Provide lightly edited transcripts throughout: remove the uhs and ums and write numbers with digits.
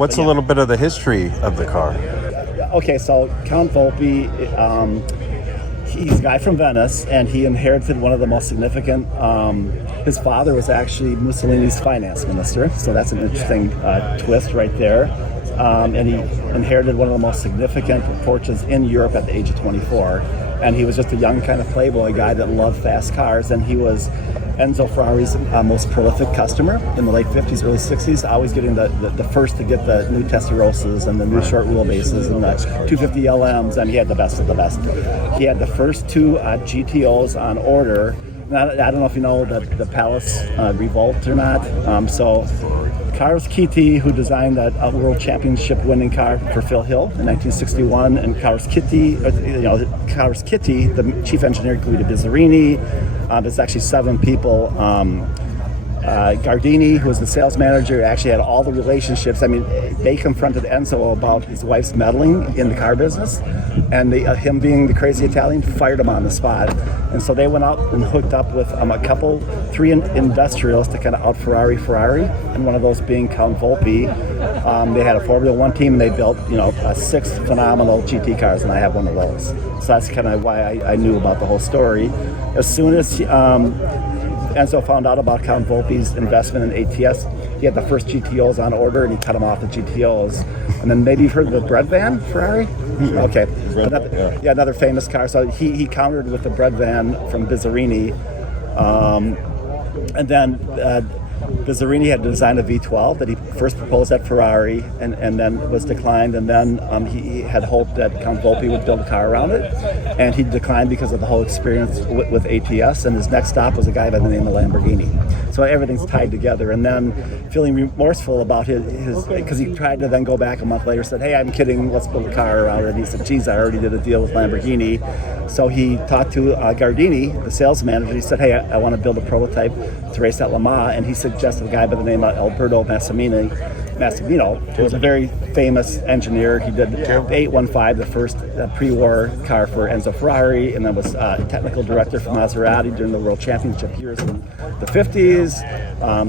What's a little bit of the history of the car? Okay, so Count Volpi, he's a guy from Venice, and he inherited one of the most significant. His father was actually Mussolini's finance minister, so that's an interesting twist right there. And he inherited one of the most significant fortunes in Europe at the age of 24. And he was just a young kind of playboy guy that loved fast cars, and he was Enzo Ferrari's most prolific customer in the late 50s, early 60s, always getting the first to get the new Testarossas and the new short wheelbases and the 250 LMs, and he had the best of the best. He had the first two GTOs on order. Now, I don't know if you know the Palace Revolt or not. So Carlos Kitty, who designed that World Championship winning car for Phil Hill in 1961, and Carlos Kitty, the chief engineer, Guido Bizzarini. There's actually 7 people. Gardini, who was the sales manager, actually had all the relationships. I mean, they confronted Enzo about his wife's meddling in the car business, and him being the crazy Italian fired him on the spot. And so they went out and hooked up with three industrials to kind of out Ferrari, and one of those being Count Volpi. They had a Formula One team, and they built 6 phenomenal GT cars, and I have one of those. So that's kind of why I knew about the whole story. As soon as Enzo found out about Count Volpi's investment in ATS, he had the first GTOs on order, and he cut them off the GTOs. And then maybe you've heard of the bread van Ferrari? Okay. Another famous car. So he countered with the bread van from Bizzarini. And then Bizzarini had designed a V12 that he first proposed at Ferrari and then was declined. And then he had hoped that Count Volpi would build a car around it. And he declined because of the whole experience with ATS. And his next stop was a guy by the name of Lamborghini. So everything's tied together. And then feeling remorseful about his because he tried to then go back a month later, said, "Hey, I'm kidding, let's build a car around it." And he said, "Geez, I already did a deal with Lamborghini." So he talked to Gardini, the sales manager. He said, "Hey, I want to build a prototype to race at Le Mans." And he suggested a guy by the name of Alberto Massimino, who was a very famous engineer. He did the 815, the first pre-war car for Enzo Ferrari, and then was technical director for Misurata during the World Championship years in the 50s.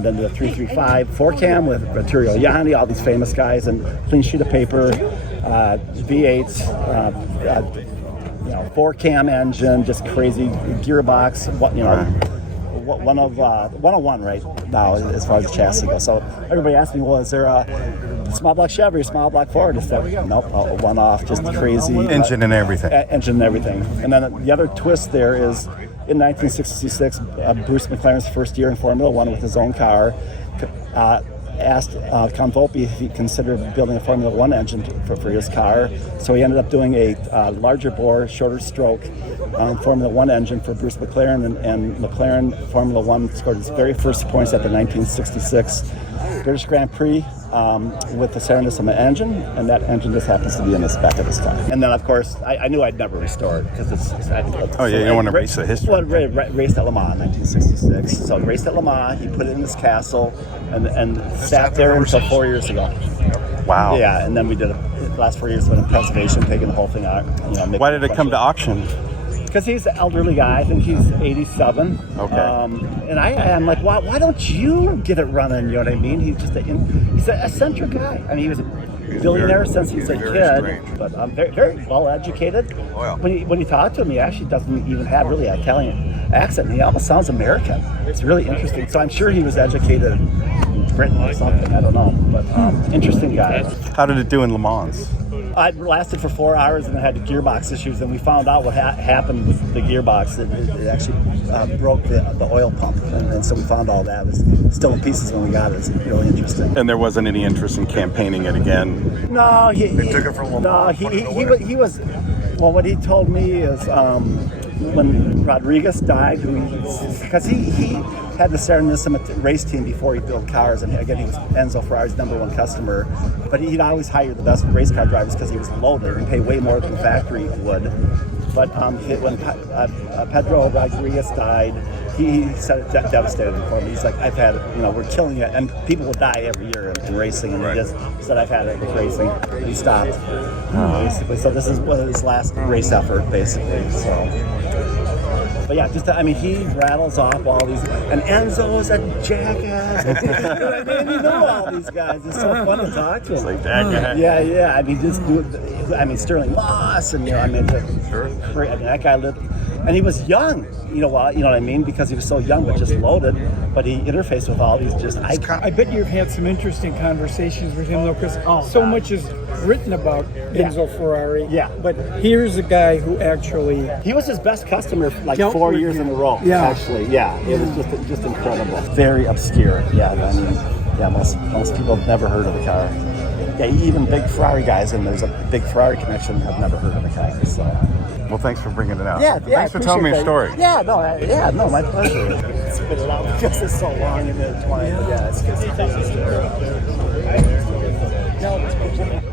Then the 335 4-cam with Vittorio Ianni, all these famous guys, and clean sheet of paper, V8s, 4-cam engine, just crazy gearbox. 101 right now as far as the chassis goes. So everybody asked me, well, is there a small block Chevy or small block Ford? I said, nope, one off, just crazy. Engine and everything. Engine and everything. And then the other twist there is in 1966, Bruce McLaren's first year in Formula One with his own car, asked Count Volpi if he considered building a Formula One engine for his car. So he ended up doing a larger bore, shorter stroke Formula One engine for Bruce McLaren, and McLaren Formula One scored his very first points at the 1966 British Grand Prix with the Serenissima engine, and that engine just happens to be in the spec of this car. And then, of course, I knew I'd never restore it because it's you don't want to race the history. Well, raced at Le Mans in 1966. So raced at Le Mans, he put it in his castle and sat there until 4 years ago. Wow. Yeah, and then we did the last 4 years of in preservation, taking the whole thing out. Why did it come to auction? Because he's an elderly guy. I think he's 87. Okay. And I'm like, why don't you get it running? You know what I mean? He's an eccentric guy. I mean, he was a billionaire since he was a kid, but very, very well educated. When you talk to him, he actually doesn't even have really an Italian accent. He almost sounds American. It's really interesting. So I'm sure he was educated in Britain or something. I don't know, but interesting guy. How did it do in Le Mans? It lasted for 4 hours and it had gearbox issues, and we found out what happened with the gearbox. It actually broke the oil pump, and so we found all that. It was still in pieces when we got it. It's really interesting. And there wasn't any interest in campaigning it again? No, They took it from Le Mans. No, he was. Well, what he told me is when Rodriguez died, because he had the Serenissima race team before he built cars, and again, he was Enzo Ferrari's #1 customer, but he'd always hire the best race car drivers because he was loaded and pay way more than the factory would. But when Pedro Rodriguez died, he said it devastated him for me. He's like, I've had it, we're killing it, and people will die every year in racing, and he just said, I've had it with racing. And he stopped, basically. So this is his last race effort, basically. So. But yeah, just I mean, he rattles off all these, and Enzo's a jackass. You know all these guys. It's so fun to talk to him. Like that. Yeah. I mean, just do it. I mean, Sterling Moss, and I mean, that guy lived, and he was young. You know what I mean? Because he was so young, but just loaded. But he interfaced with all these just icons. I bet you've had some interesting conversations with him, though, because so much is written about Enzo Ferrari. Yeah. But here's a guy who actually... He was his best customer for like 4 years in a row. Yeah. Actually, yeah. It was just incredible. Very obscure. Yeah. I mean, yeah. Most people have never heard of the car. Yeah. Even big Ferrari guys, and there's a big Ferrari connection, have never heard of the car. So. Well, thanks for bringing it out. Yeah. Thanks for telling me a story. Yeah. No. My pleasure. Spit it out because it's so long and intertwined. Yeah. It's good to tell the story.